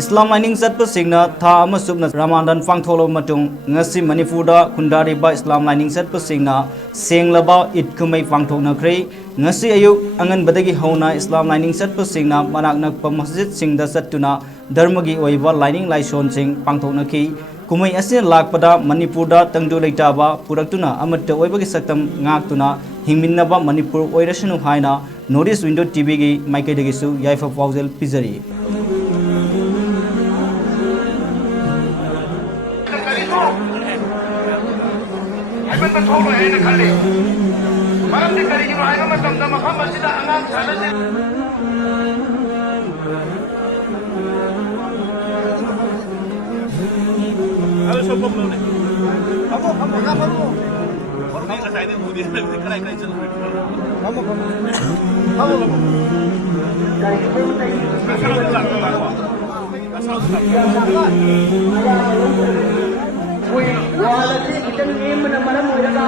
Islam Lining Satpasingna Tha Amasubna Ramadan Fangtholo Matung Ngasi Manipurda Kundariba Islam Lining Satpasingna Senglaba Itkumai Fangthokna Kre Ngasi Ayuk Angan Badagi Hona Islam Lining Satpasingna Manak Nakpa Masjid Singda Satuna Dharmagi Oiva Lining Laishon Sing Pangthokna Ki Kumai Asin Lakpada Manipurda Tangdu Leitaba Puraktuna Amata Oibagi Satam Ngaktuna Hingminaba Manipur Oirashanu Haina Notice Window TV Gi Maike Degisu Yaifa Fawzel Pizari Iban betul ini kali. Malam di kali ini ayam macam sama kamu tidak angan sana sih. Harus sokong dulu. Kamu kenapa lu? Orang ini saya ini mudi lagi kerai jenuh. Kamu. Wih, wala sih kita ini mana-mana mau jaga.